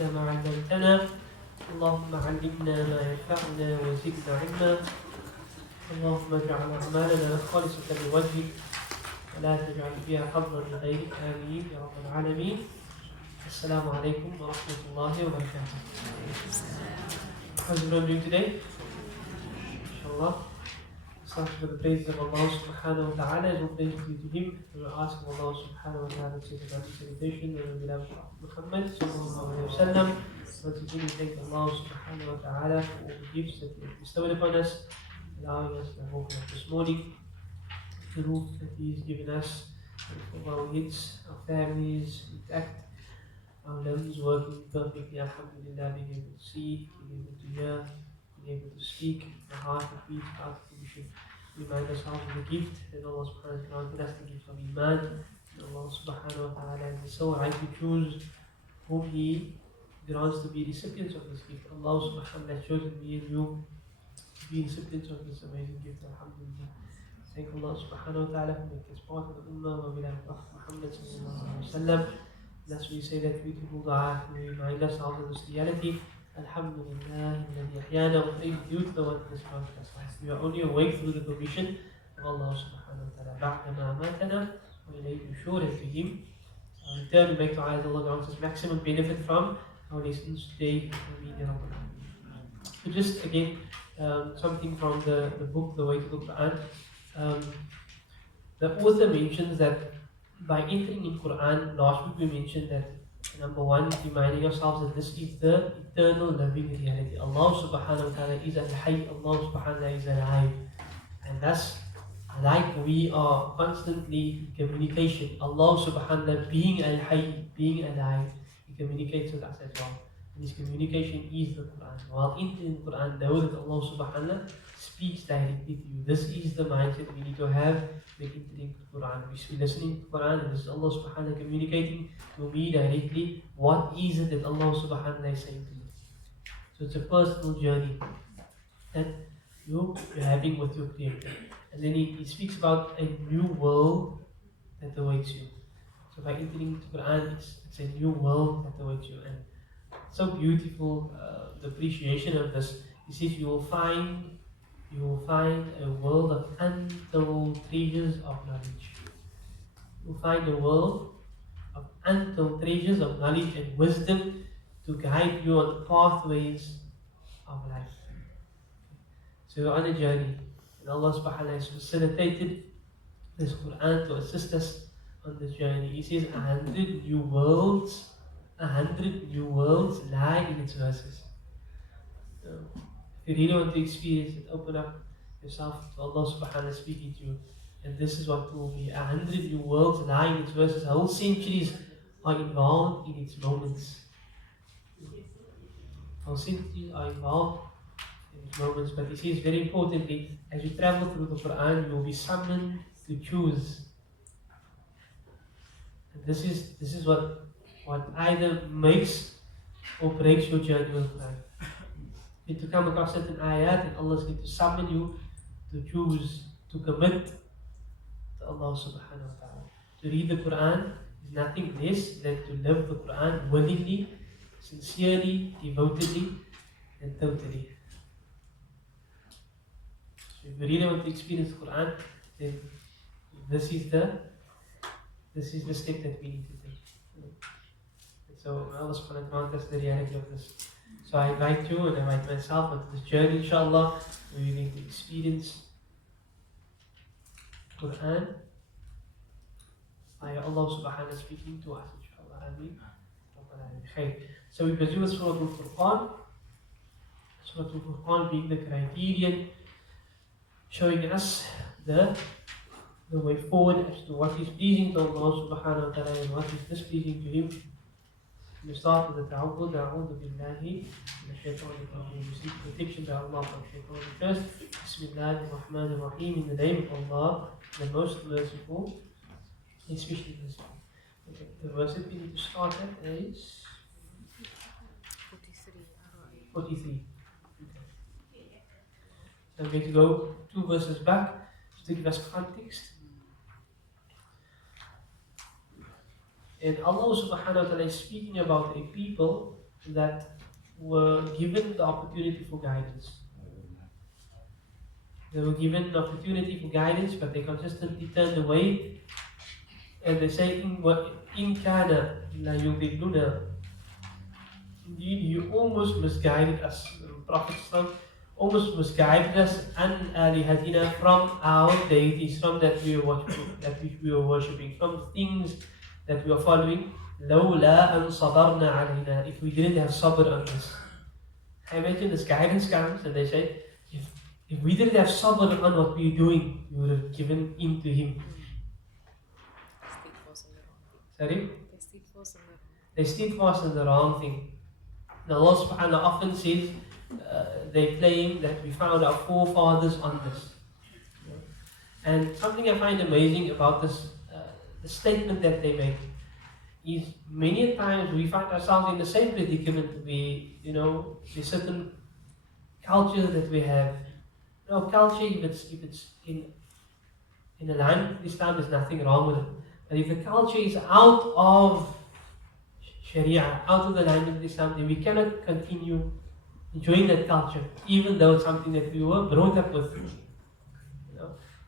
وانفعنا ما علمتنا اللهم علمنا ما ينفعنا وزدنا علما اللهم اجعل أعمالنا خالصة لوجهك ولا تجعل فيها حظا لغيرك آمين يا رب العالمين. السلام عليكم ورحمة الله وبركاته. How's everyone doing today? Inshallah. Start with the praises of Allah subhanahu wa ta'ala, and all praise be to Him. We will ask Allah subhanahu wa ta'ala to say the salutation and the beloved Muhammad sallallahu alayhi wa sallam. Once again, we thank Allah subhanahu wa ta'ala for all the gifts that He has bestowed upon us, allowing us to have woken up this morning, the roof that He has given us, for our kids, our families intact, our limbs working perfectly, alhamdulillah, being able to see, being able to hear, being able to speak, the heart that beats, heart that we should remind ourselves of the gift that Allah subhanahu wa ta'ala granted us, the gift of Iman. And Allah subhanahu wa ta'ala is so right to choose whom He grants to be recipients of this gift. Allah subhanahu wa ta'ala has chosen me and you to be recipients of this amazing gift, alhamdulillah. Thank Allah subhanahu wa ta'ala for making us part of the ummah of Muhammad sallallahu alayhi wa sallam. Thus we say that beautiful dua to remind ourselves of this reality. Alhamdulillah, alladhi ahyana, wa praise due to the one who has granted us life. We are only awake through the permission of Allah subhanahu wa ta'ala. Ba'dama amatana, wa ilayhi nushur, and to Him return back to Allah grants us maximum benefit from our lessons today. Ameen ya Rabbal Alameen. So just again, something from the book, The Way to the Quran. The author mentions that by entering in Quran, last week we mentioned that number one, reminding ourselves that this is the eternal living reality. Allah subhanahu wa ta'ala is al-hayy, Allah subhanahu wa ta'ala is alive. And thus, like we are constantly in communication, Allah subhanahu wa ta'ala being al-hayy, being alive, He communicates with us as well. And His communication is the Quran. While entering the Quran, know that Allah subhanahu wa ta'ala speaks directly to you. This is the mindset we need to have when entering the Quran. We listening to the Quran, and this is Allah subhanahu wa ta'ala communicating to me directly. What is it that Allah subhanahu wa ta'ala is saying to me? So it's a personal journey that you're having with your Creator. And then he speaks about a new world that awaits you. So by entering the Quran, it's a new world that awaits you. And it's so beautiful, the appreciation of this. He says you will find a world of untold treasures of knowledge. You will find a world of untold treasures of knowledge and wisdom to guide you on the pathways of life. So you're on a journey, and Allah subhanahu wa ta'ala has facilitated this Quran to assist us on this journey. He says 100 new worlds lie in its verses. So, if you really want to experience it, open up yourself to Allah subhanahu wa ta'ala speaking to you. And this is what will be 100 new worlds lie in its verses. Whole centuries are involved in its moments. Whole centuries are involved in its moments. But he says very importantly, as you travel through the Quran, you will be summoned to choose. And this is what either makes or breaks your journey with life. To come across certain ayat, and Allah is going to summon you to choose, to commit to Allah subhanahu wa ta'ala. To read the Quran is nothing less than to live the Quran willingly, sincerely, devotedly, and totally. So if you really want to experience the Quran, then this is the step that we need to take. And so Allah subhanahu wa ta'ala grant us the reality of this. So I invite you and I invite myself onto this journey, inshallah. We're going to experience Quran by Allah subhanahu wa ta'ala speaking to us, inshallah. Ameen. So we pursue Surah Furqaan. Surah Furqaan being the criterion, showing us the way forward as to what is pleasing to Allah subhanahu wa ta'ala and what is displeasing to Him. We start with the ta'awwud, a'udhu billahi min ash-shaytanir rajeem. We seek protection by Allah from shaitan first. Bismillahir Rahmanir Rahim, in the name of Allah, the most merciful, especially merciful. Okay, the verse that we need to start at is 43. Okay. So I'm going to go 2 verses back to give us context. And Allah subhanahu wa ta'ala is speaking about a people that were given the opportunity for guidance. They were given the opportunity for guidance, but they consistently turned away. And they say, in kana la yudilluna. Indeed, you almost misguided us. The Prophet almost misguided us an alihatina from our deities, from that we were worshipping, from the things that we are following. لولا أن صبرنا علينا. If we didn't have sabr on this. I imagine this guidance comes and they say, if we didn't have sabr on what we were doing, we would have given in to him. Sorry? They still fast in the wrong thing. And Allah subhanahu wa ta'ala often says, they claim that we found our forefathers on this. And something I find amazing about this, the statement that they make, is many times we find ourselves in the same predicament where, there's certain culture that we have. Culture, if it's in alignment with Islam, there's nothing wrong with it. But if the culture is out of Sharia, out of the alignment with Islam, then we cannot continue enjoying that culture, even though it's something that we were brought up with.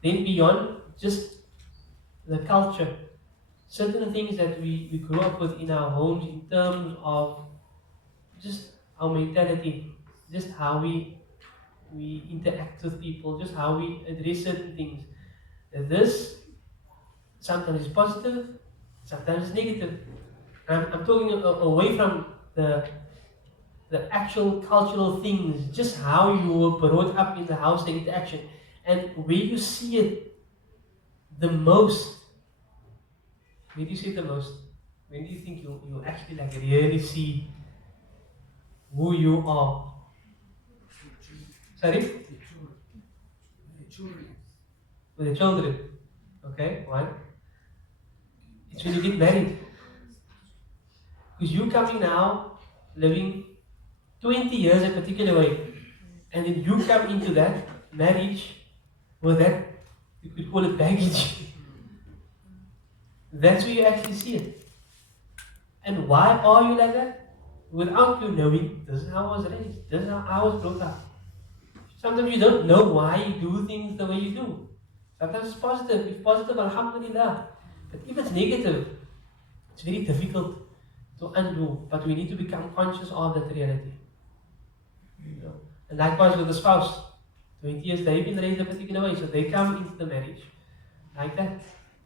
Then beyond just the culture, certain things that we grew up with in our homes in terms of just our mentality, just how we interact with people, just how we address certain things. This sometimes is positive, sometimes is negative. I'm talking away from the actual cultural things, just how you were brought up in the house, the interaction, and where you see it the most. Where do you see it the most? When do you think you'll actually really see who you are? Sorry? With the children. Okay, why? It's when you get married. Because you coming now, living 20 years a particular way, and then you come into that marriage with that, you could call it baggage. That's where you actually see it. And why are you like that? Without you knowing, this is how I was raised, this is how I was brought up. Sometimes you don't know why you do things the way you do. Sometimes it's positive. If positive, alhamdulillah. But if it's negative, it's very difficult to undo. But we need to become conscious of that reality. And likewise with the spouse. 20 years they've been raised a particular way, so they come into the marriage like that.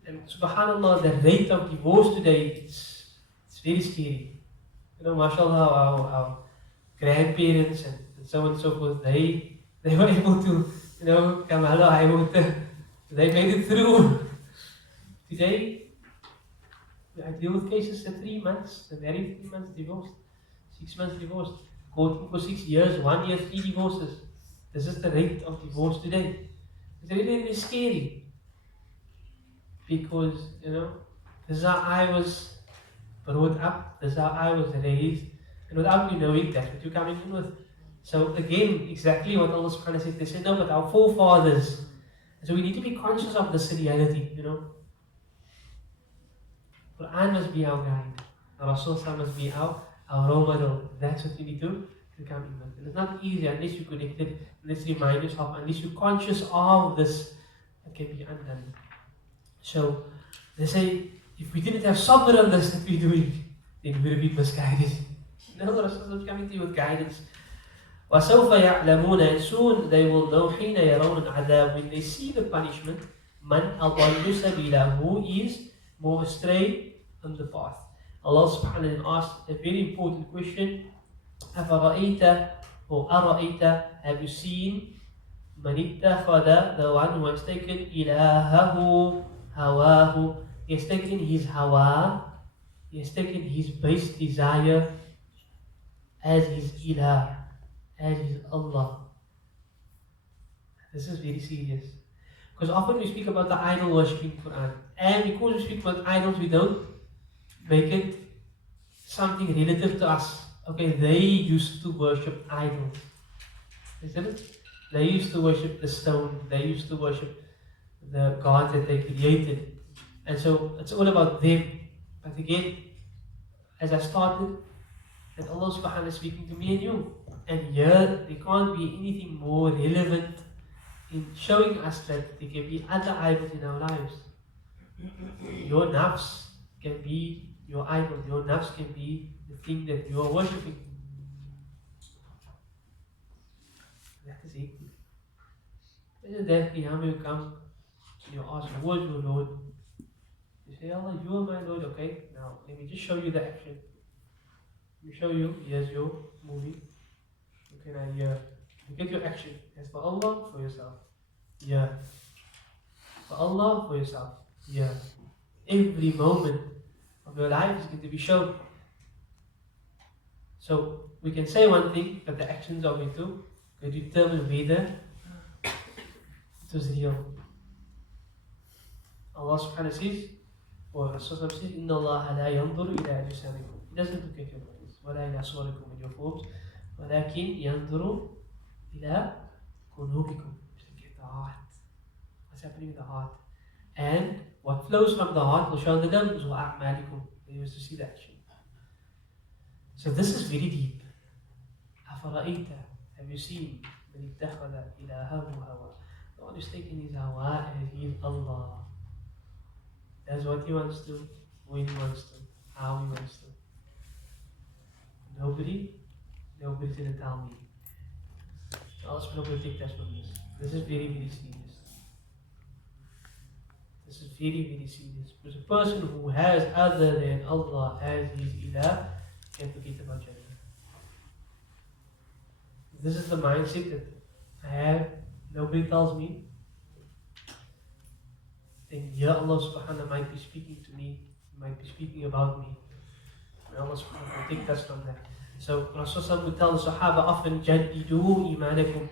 And subhanAllah, the rate of divorce today, it's very scary. MashaAllah, our grandparents and so on and so forth, they were able to, they made it through. Today, I deal with cases at 3 months, they're married 3 months divorced, 6 months divorced, courting for 6 years, 1 year, 3 divorces. This is the rate of divorce today. It's really, really scary. Because, this is how I was brought up, this is how I was raised, and without me knowing, that's what you're coming in with. So again, exactly what Allah subhanahu wa ta'ala said, they said, no, but our forefathers. So we need to be conscious of this reality, Quran must be our guide. Our Rasul must be our role model. That's what you need to come in with. And it's not easy unless you're connected, unless you remind yourself, unless you're conscious of this, it can be undone. So they say, if we didn't have sabr on this that we're doing, then we would have been misguided. No, the Rasul is coming to you with guidance. وَسَوْفَ يَعْلَمُونَ, and soon they will know حِينَ يَرَوْنَ الْعَذَابِ, when they see the punishment, مَنْ أَضَلُّ سَبِيلًا, who is more astray on the path. Allah subhanahu wa ta'ala asked a very important question, أَفَرَأَيْتَ or أَرَأَيْتَ, have you seen مَنِ اتَّخَذَ, the one who has taken إِلَهَهُ هَوَاهُ, he has taken his hawa, he has taken his base desire as his ilah, as his Allah. This is very serious. Because often we speak about the idol worshipping Quran. And because we speak about idols, we don't make it something relative to us. Okay, they used to worship idols. Isn't it? They used to worship the stone. They used to worship the gods that they created. And so it's all about them. But again, as I started, that Allah subhanahu wa ta'ala is speaking to me and you. And here, there can't be anything more relevant in showing us that there can be other idols in our lives. Your nafs can be your idol. Your nafs can be the thing that you are worshipping. That is it. Isn't that Qiyamah you come and you ask, who is your Lord? You say, Allah, you are my Lord. Okay, now let me just show you the action. Let me show you, here's your movie. Okay, now here, you get your action. As for Allah, for yourself. Yeah. For Allah, for yourself. Yeah. Every moment of your life is going to be shown. So we can say one thing, but the actions are going to determine whether it was real. Allah subhanahu wa ta'ala says, or Rasulullah says, Inna Allah la yanduru ila ajsamikum. He doesn't look at your bodies. Wala ila suwarikum, in your forms. Walakin yanduru ila qulubikum. Look at the heart. What's happening in the heart? And what flows from the heart will show the limbs. وَأَعْمَالِكُم. He was to see the action. So this is very deep. أَفَرَأَيْتَ. Have you seen? مَنِ اتَّخَذَ إِلَهَهُ هَوَى. The one who's taken his hawa and he is Allah. That's what he wants to, when he wants to, how he wants to. Nobody's going to tell me. Allah subhanahu will take that from this. This is very, very serious. This is very, very serious. Because a person who has other than Allah as his ilah can forget about Jannah. This is the mindset that I have. Nobody tells me. Then yeah, Allah subhanahu wa ta'ala might be speaking to me, might be speaking about me. And Allah subhanahu wa ta'ala will take us from that. So Rasulullah would tell the Sahaba often, Jaddidu imanakum,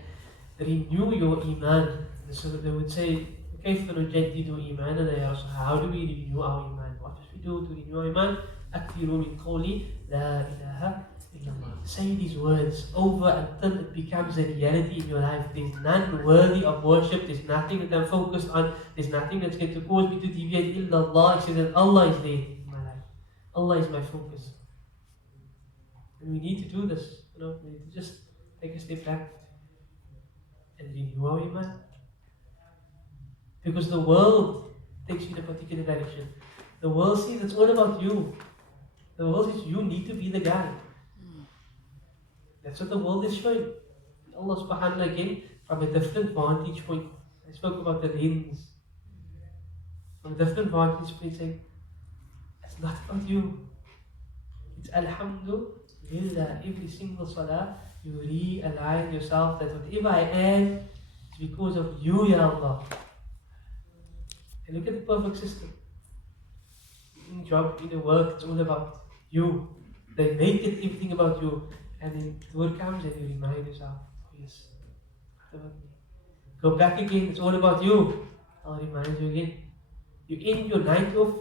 renew your iman. So they would say, كيف نجدد إيماننا يا رسول الله? How do we renew our iman? What should we do to renew our iman? أكثروا من قولي لا إله إلا الله. Say these words over until it becomes a reality in your life. There's none worthy of worship. There's nothing that I'm focused on. There's nothing that's going to cause me to deviate. إلا الله. Except that Allah is there in my life. Allah is my focus. And we need to do this. We need to just take a step back and renew our iman. Because the world takes you in a particular direction. The world sees it's all about you. The world says you need to be the guy. That's what the world is showing. Allah subhanahu wa ta'ala again, from a different vantage point. I spoke about the lens. From a different vantage point saying, it's not about you. It's alhamdulillah. Every single salah, you realign yourself that whatever I am, it's because of you, Ya Allah. And look at the perfect system. In job, in the work, it's all about you. They make it everything about you. And then the word comes and you remind yourself, oh yes, what about me? Go back again, it's all about you. I'll remind you again. You end your night off,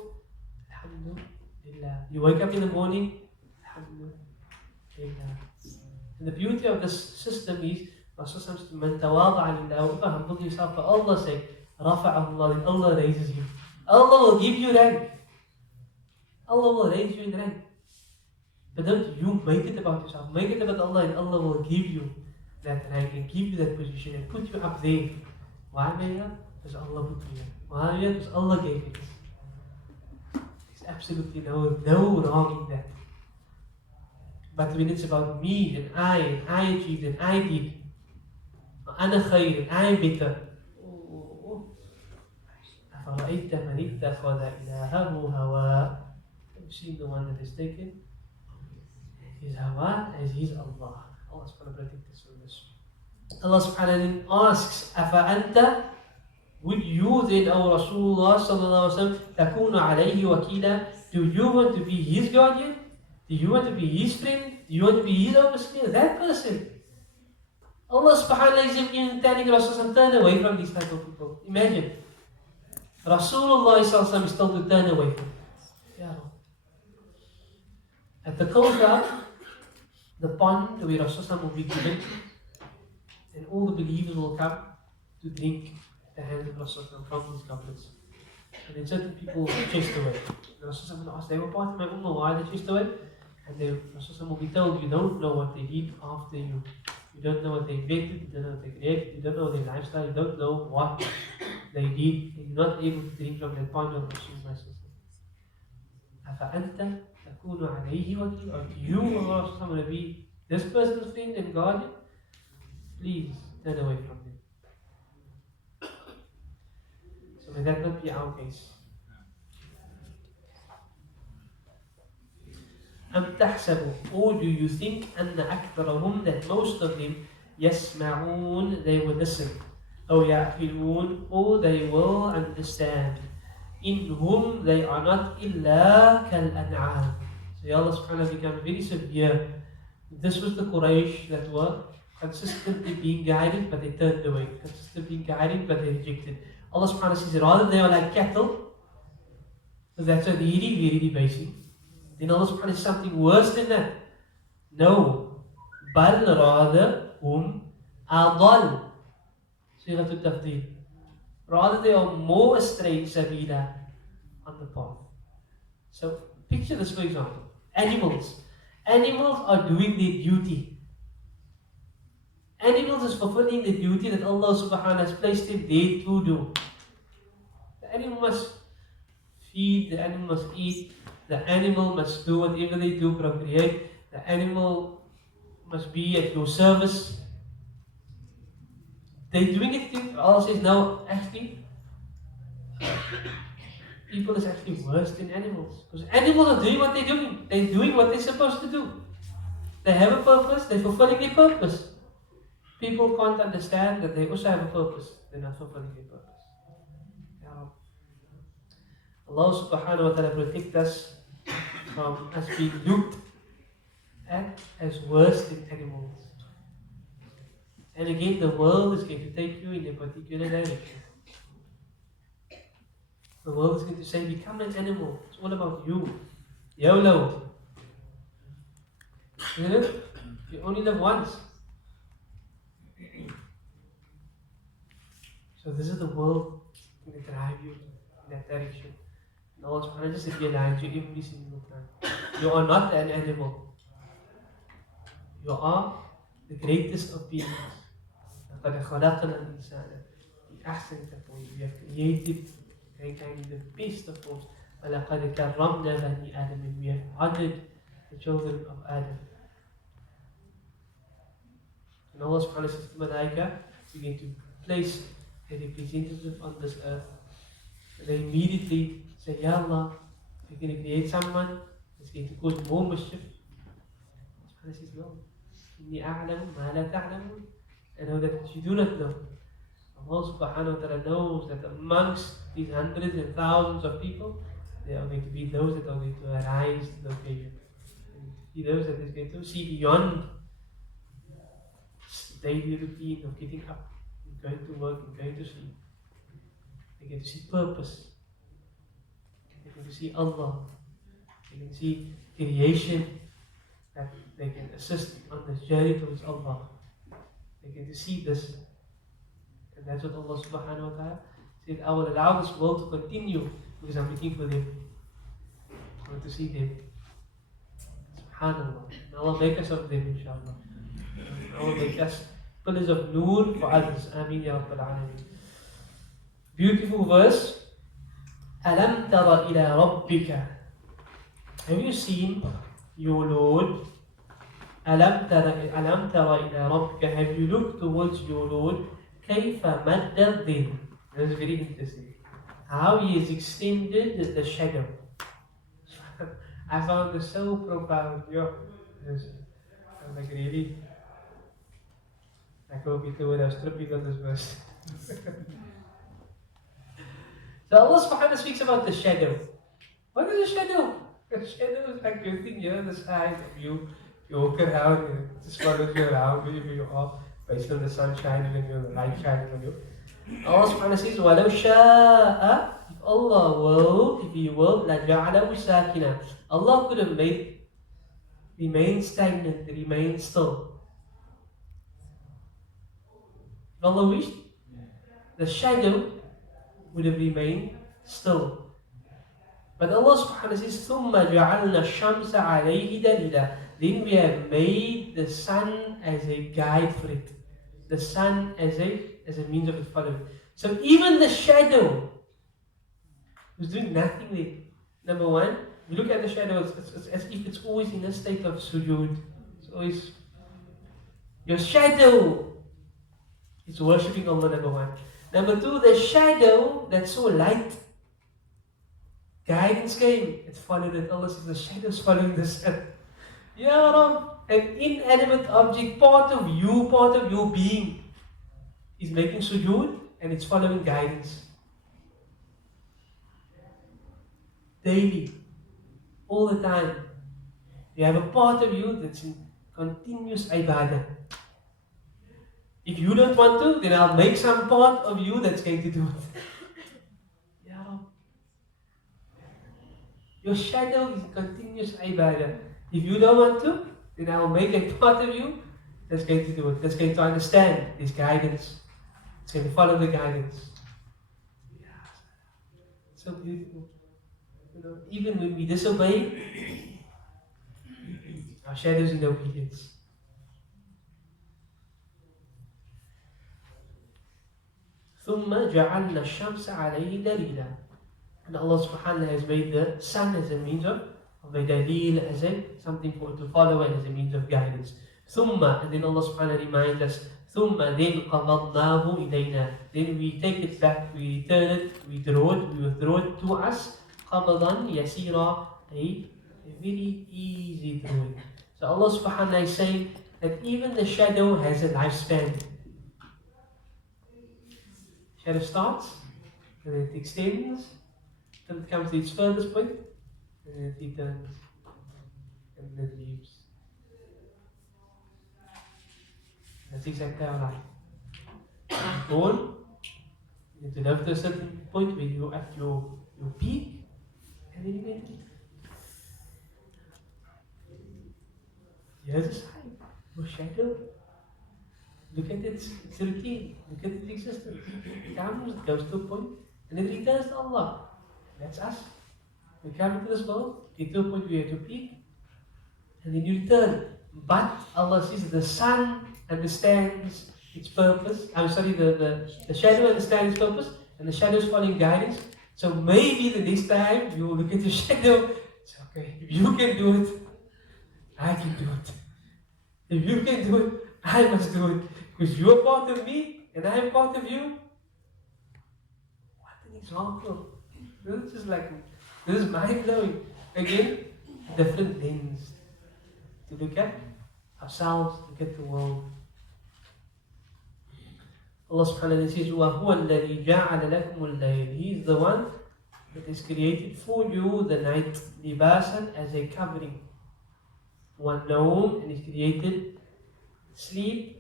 alhamdulillah. You wake up in the morning, alhamdulillah. And the beauty of this system is, Rasulullah says, man tawada'a lillah, whoever humbled himself for Allah's sake, rafa'ahu Allah, then Allah raises you. Allah will give you rank. Allah will raise you in rank. But don't you make it about yourself. Make it about Allah and Allah will give you that rank and give you that position and put you up there. Why, Maya? Because Allah put you there. Why? Because Allah gave you this. There's absolutely no wrong in that. But when it's about me and I achieved and I did, أنا خير and I am better. أفرأيت من اتخذ إلهه هواه. Have you seen the one that is taken his hawa as his Allah? Allah subhanahu wa ta'ala protect us from this. Allah subhanahu wa ta'ala asks, أفأنت, would you then, O Rasulullah sallallahu alaihi wasallam, تكون عليه وكيلا? Do you want to be his guardian? Do you want to be his friend? Do you want to be his overseer? That person. Allah subhanahu wa ta'ala is even telling Rasulullah, turn away from these type of people. Imagine. Rasulullah sallallahu alaihi wasallam is told to turn away from it. Yeah. At the Kawthar, the pond where Rasulullah will be given, and all the believers will come to drink the hands of Rasulullah from these goblets. And then certain people will be chased away. And Rasulullah will ask, they were part of my ummah, why are they chased away? And the Rasul will be told, you don't know what they did after you. You don't know what they invented, you don't know what they created, you don't know their lifestyle, you don't know what they did, and you're not able to drink from that point of Rasulullah. أَفَأَنْتَ تَكُونُ عَلَيْهِ وَكِيلًا? Or do you are someone to be this person's friend and guardian? Please turn away from them. So may that not be our case. أَمْ تَحْسَبُ, or do you think أَنَّ أَكْثَرَهُمْ, that most of them يَسْمَعُونَ, they will listen, أو يَعْقِلُونَ, or they will understand, in whom they are not إِلَّا كَالْأَنْعَامِ. So Allah subhanahu wa ta'ala becomes very severe. This was the Quraysh that were consistently being guided, but they turned away. Consistently being guided, but they rejected. Allah subhanahu wa ta'ala says, rather they are like cattle, so that's a really, really basic. Then Allah subhanahu wa ta'ala says something worse than that. No. Bal rather hum adal. Siratul Tafdeel. Rather they are more astray, sabila, on the path. So picture this, for example. Animals. Animals are doing their duty. Animals is fulfilling the duty that Allah subhanahu wa ta'ala has placed them there to do. The animal must feed, the animal must eat, the animal must do whatever they do, procreate, the animal must be at your service. They're doing it, Allah says, no, actually, people is actually worse than animals. Because animals are doing what they're doing. They're doing what they're supposed to do. They have a purpose, they're fulfilling their purpose. People can't understand that they also have a purpose. They're not fulfilling their purpose. Allah subhanahu wa ta'ala protect us from us being looked at as worse than animals. And again, the world is going to take you in a particular direction. The world is going to say, become an animal. It's all about you. YOLO. You know? You only live once. So this is the world going to drive you in that direction. And Allah subhanahu wa ta'ala just realize you every single time. You are not an animal. You are the greatest of beings. لَقَدْ خَلَقْنَا الْإِنسَانَ فِي أَحْسَنِ تَقْوِيمٍ. We have created mankind in the best of forms. وَلَقَدْ كَرَّمْنَا بَنِي آدَمٍ. And we have honored the children of Adam. And Allah subhanahu wa ta'ala says to Malaika, we're going to place a representative on this earth. And they immediately say, Ya Allah, if you're going to create someone that's going to cause more mischief. Allah subhanahu wa ta'ala says, no. إِنِّي أَعْلَمُ مَا لَا تَعْلَمُونَ. I know that you do not know. Allah subhanahu wa ta'ala knows that amongst these hundreds and thousands of people, there are going to be those that are going to arise to the occasion. And those that is going to see beyond daily routine of getting up, and going to work, and going to sleep. They get to see purpose. They get to see Allah. They can see creation that they can assist on this journey towards Allah. They get to see this. And that's what Allah subhanahu wa ta'ala said, I will allow this world to continue because I'm looking for them. I want to see them. Subhanallah. And Allah make us of them, inshallah. And Allah make us pillars of noor for others. Ameen ya Rabbal Alameen. Beautiful verse. Alam tara ila rabbika. Have you seen your Lord? Alam tara ila rabbika. Have you looked towards your Lord? Kayfa madda dhil. That's very interesting. How he has extended the shadow. I found this so profound. I'm like really. I hope you would have stripping on this verse. So Allah subhanahu wa ta'ala speaks about the shadow. What is a shadow? A shadow is like your thing here on the side of you. You walk around, it just follows you around wherever you are, based on the sun shining on you, the light shining on you. Allah subhanahu wa ta'ala says, وَلَوْ شَاءَ. If Allah will, if He will, لَجَعَلَهُ سَاكِنًا. Allah could have made remain stagnant, remain still. If Allah wished, the shadow would have remained still. But Allah subhanahu wa ta'ala says, ثُمَّ جَعَلْنَا الشَّمْسَ عَلَيْهِ دَلِيلًا. Then we have made the sun as a guide for it. The sun as a means of it following. So even the shadow is doing nothing there. Number one, you look at the shadow, it's as if it's always in a state of sujood. It's always, your shadow is worshipping Allah, number one. Number two, the shadow that's so light, guidance came, it followed it. Allah says the shadow is following the sun. Ya Rab, an inanimate object, part of your being, is making sujood and it's following guidance. Daily, all the time. You have a part of you that's in continuous ibadah. If you don't want to, then I'll make some part of you that's going to do it. Ya Rab. Your shadow is in continuous ibadah. If you don't want to, then I'll make a part of you that's going to do it, that's going to understand this guidance. It's going to follow the guidance. Yeah. So beautiful. Even when we disobey, our shadows in obedience. ثُمَّ جَعَلْنَا الشَّمْسَ عَلَيْهِ دَلِيلًا. And Allah subhanahu wa ta'ala has made the sun as a means of a dalil, as something for it to follow and as a means of guidance. ثُمَّ, and then Allah subhanahu wa ta'ala reminds us, ثُمَّ then قَبَضْنَاهُ إِلَيْنَا. Then we take it back, we return it, we withdraw it to us. قَبَضًا يَسِيرًا, a very easy drawing. So Allah subhanahu wa ta'ala is saying that even the shadow has a lifespan. Shadow starts, and then it extends, till it comes to its furthest point, and then it returns, and then it leaves. That's exactly our life. You're born, you need to live to a certain point where you're at your peak, and then you get it. Here's a sign, your shadow. Look at its routine, look at its existence. It comes, it goes to a point, and it returns to Allah. That's us. We come into this world, get to a point where you have to peak, and then you return. But Allah says the sun understands its purpose. The shadow understands its purpose, and the shadow is following guidance. So maybe the next time you will look at the shadow, it's okay. If you can do it, I can do it. If you can do it, I must do it. Because you are part of me, and I am part of you. What an example. This is mind-blowing. Again, different lens to look at ourselves, look at the world. Allah subhanahu wa ta'ala says, وَهُوَ الَّذِي جَعَلَ لَكُمُ اللَّيْلِ. He is the one that has created for you the night, libasan, as a covering. وَالنَّوْمِ, and He's created sleep,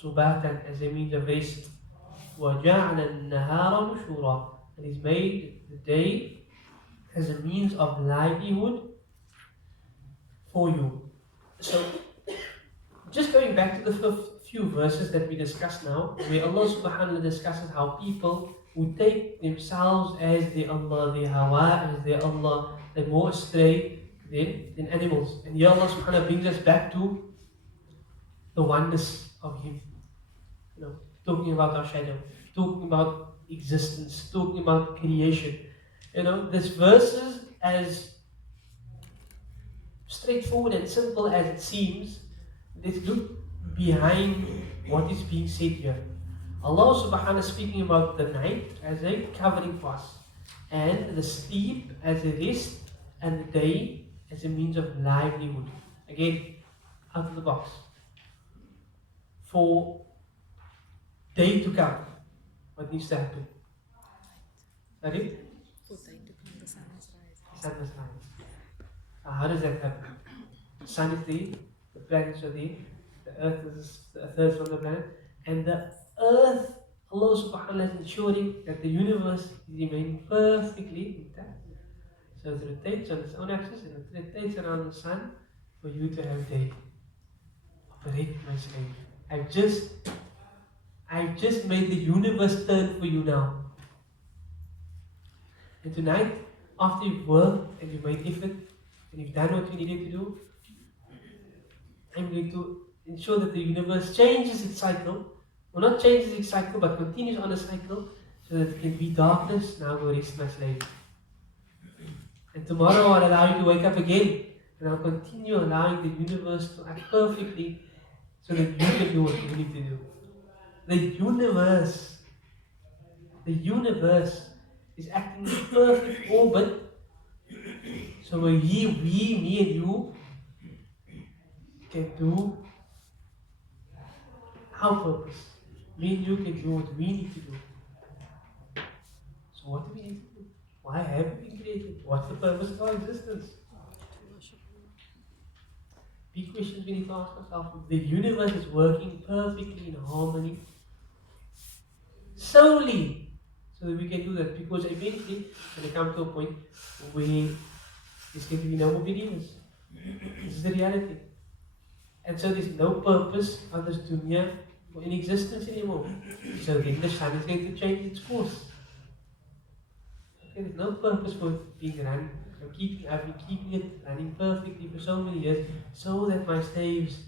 subatan, as a means of rest. وَجَعَلَ النَّهَارَ نُشُورًا, and He's made the day as a means of livelihood for you. So, just going back to the few verses that we discussed now, where Allah subhanahu wa ta'ala discusses how people who take themselves as their Allah, their hawa, as their Allah, they're more astray than animals. And here Allah subhanahu wa ta'ala brings us back to the oneness of Him. Talking about our shadow, talking about existence, talking about creation. This verse is as straightforward and simple as it seems. Let's look behind what is being said here. Allah subhanahu wa ta'ala is speaking about the night as a covering for us, and the sleep as a rest, and the day as a means of livelihood. Again, out of the box. For day to come, what needs to happen? Sorry? For day to come, the sun is rising. The sun is rising. How does that happen? The sun is there, the planets are there, the earth is a third from the planet, and the earth, Allah subhanahu wa ta'ala is ensuring that the universe is remaining perfectly intact. So it rotates on its own axis and it rotates around the sun for you to have day. Operate, my slave. I've just made the universe turn for you now. And tonight, After you've worked and you've made effort and you've done what you needed to do, I'm going to ensure that the universe changes its cycle, or not changes its cycle, but continues on a cycle, so that it can be darkness, now go rest my slave. And tomorrow I'll allow you to wake up again, and I'll continue allowing the universe to act perfectly, so that you can do what you need to do. The universe is acting in perfect orbit, so we, me and you, can do our purpose. Me and you can do what we need to do. So what do we need to do? Why have we been created? What's the purpose of our existence? Big questions we need to ask ourselves. The universe is working perfectly in harmony solely so that we can do that, because eventually when we come to a point where there's going to be no more believers. This is the reality. And so there's no purpose on this dunya for any existence anymore. So then the sun is going to change its course. Okay, there's no purpose for it being run. I've been keeping it running perfectly for so many years, so that my slaves,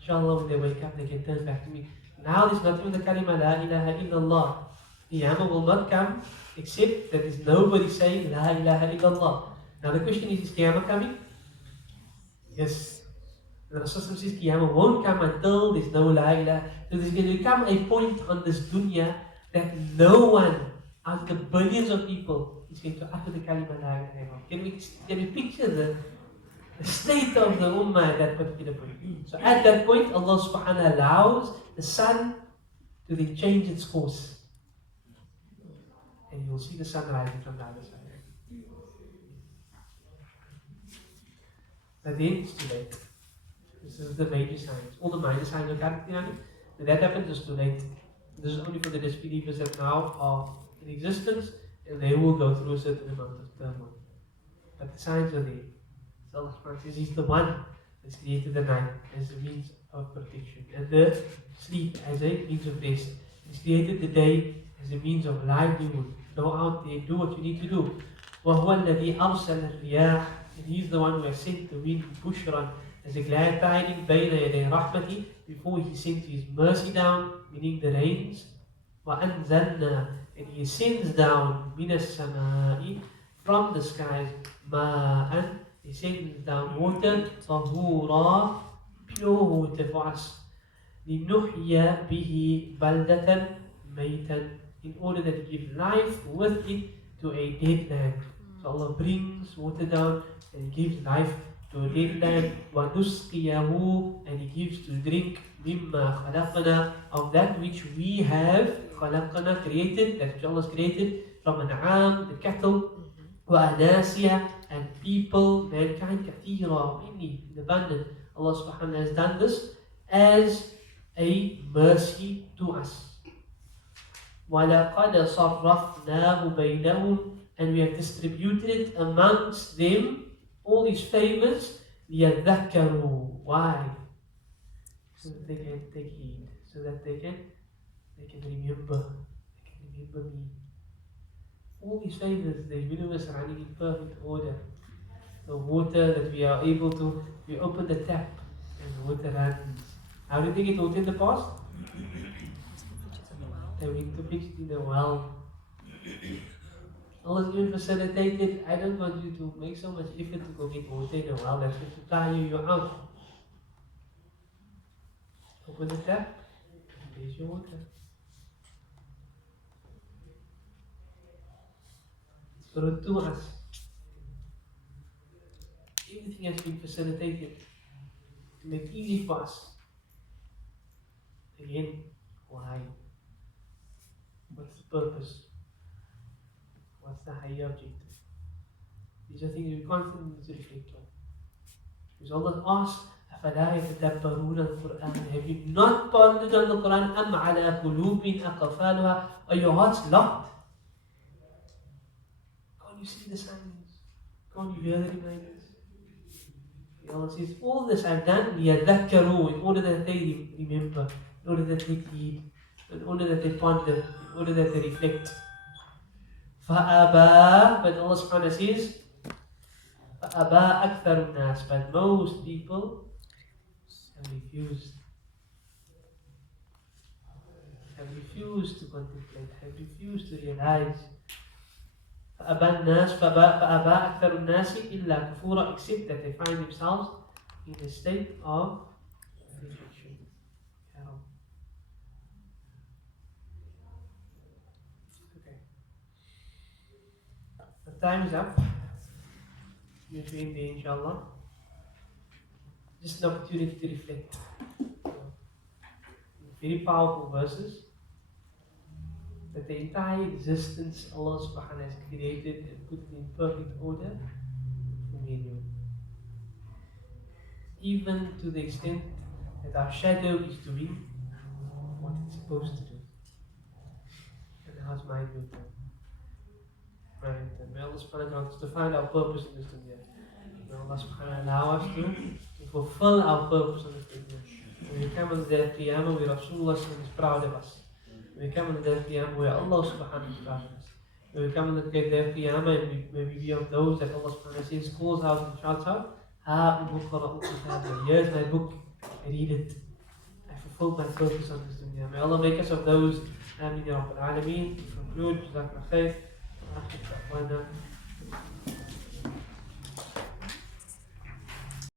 inshallah, when they wake up, they can turn back to me. Now there's not even the kalima la ilaha illallah. Qiyamah will not come except that there's nobody saying la ilaha illallah. Now the question is Qiyamah coming? Yes. The Rasul says Qiyamah won't come until there's no la ilaha. So there's going to come a point on this dunya that no one out of the billions of people is going to utter the kalima la ilaha illallah. Can we picture the state of the ummah at that particular point? So at that point, Allah subhanahu wa ta'ala allows the sun to then change its course. And you'll see the sun rising from the other side. But then it's too late. This is the major signs. All the minor signs are currently happening. When that happens, it's too late. This is only for the disbelievers that now are in existence, and they will go through a certain amount of turmoil. But the signs are there. So Allah says He's the one that's created the night as a means of protection, and the sleep as a means of rest. He's created the day as a means of livelihood. Go out there, do what you need to do. وَهُوَ الَّذِي أَرْسَلَ الرِّيَاحَ, and He is the one who has sent the wind bushran as a glad tidings بَيْنَ يَدَيْ رَحْمَتِهِ, before He sent His mercy down, meaning the rains. وَأَنزَلْنَا, and He sends down مِنَ السَّمَاءِ, from the skies, مَاءً, He sends down water, طَهُورًا, pure water for us. لِنُحْيَا بِهِ بَلْدَةً مَيْتًا, in order that He gives life with it to a dead land. So Allah brings water down and He gives life to a dead land. وَنُسْقِيَهُ, and He gives to drink مِمَّا خَلَقْنَا, of that which we have خَلَقْنَا, created, that which Allah has created, from an'am, the cattle, وَأَنَاسِيَ, and people, mankind, كَثِيرًا, many, in abundance. Allah subhanahu wa ta'ala has done this as a mercy to us. وَلَقَدْ صَرَّفْنَاهُ بَيْنَهُمْ, and we have distributed it amongst them, all these favors, لِيَذَّكَّرُوا. Why? So that they can take heed, so that they can remember, me. All these favors, the universe running in perfect order. The water that we are able to, we open the tap and the water runs. How did they get water in the past? They went to fix it in a well. Allah has even facilitated. I don't want you to make so much effort to go get water in a well. That's going to tire you out. Open the tap, and there's your water. It's brought to us. Everything has been facilitated to make it easy for us. Again, why? What's the purpose? What's the higher objective? These are things we constantly need to reflect on. Because Allah asks, أَفَلَا يَتَدَبَّرُونَ الْقُرْآنَ, have you not pondered on the Quran? أَمْ عَلَى قُلُوبٍ أَقْفَالُهَا, are your hearts locked? Can't you see the signs? Can't you hear the reminders? Allah says, all this I've done, لِيَذَّكَّرُوا, in order that they remember, in order that they heed, in order that they ponder, in order that they reflect. فَأَبَى, but Allah subhanahu wa ta'ala says, فَأَبَى أَكْثَرُ النَّاسِ, but most people have refused. Have refused to contemplate, have refused to realize. فأبى الناس فأبى أكثر الناس إلا كفورا, except that they find themselves in a state of rejection. Okay. The time is up. Between the inshallah. Just an opportunity to reflect. Very powerful verses. That the entire existence Allah subhanahu wa ta'ala has created and put in perfect order for me and you. Even to the extent that our shadow is doing what it's supposed to do. And how's my new turn? May Allah subhanahu wa ta'ala to find our purpose in this dunya. May Allah subhanahu wa ta'ala allow us to fulfill our purpose in this dunya. When we come on the day of Qiyamah, where Rasulullah is proud of us. When we come on the day of Qiyamah, where Allah subhanahu wa ta'ala is proud of us. When we come on the day of Qiyamah, and may we be of those that Allah subhanahu wa ta'ala says, calls out and shouts out, here's my book, I read it. I fulfilled my purpose on this dunya. May Allah make us of those. Ameen ya Rabbal Alameen. Conclude. Jazakallah khair.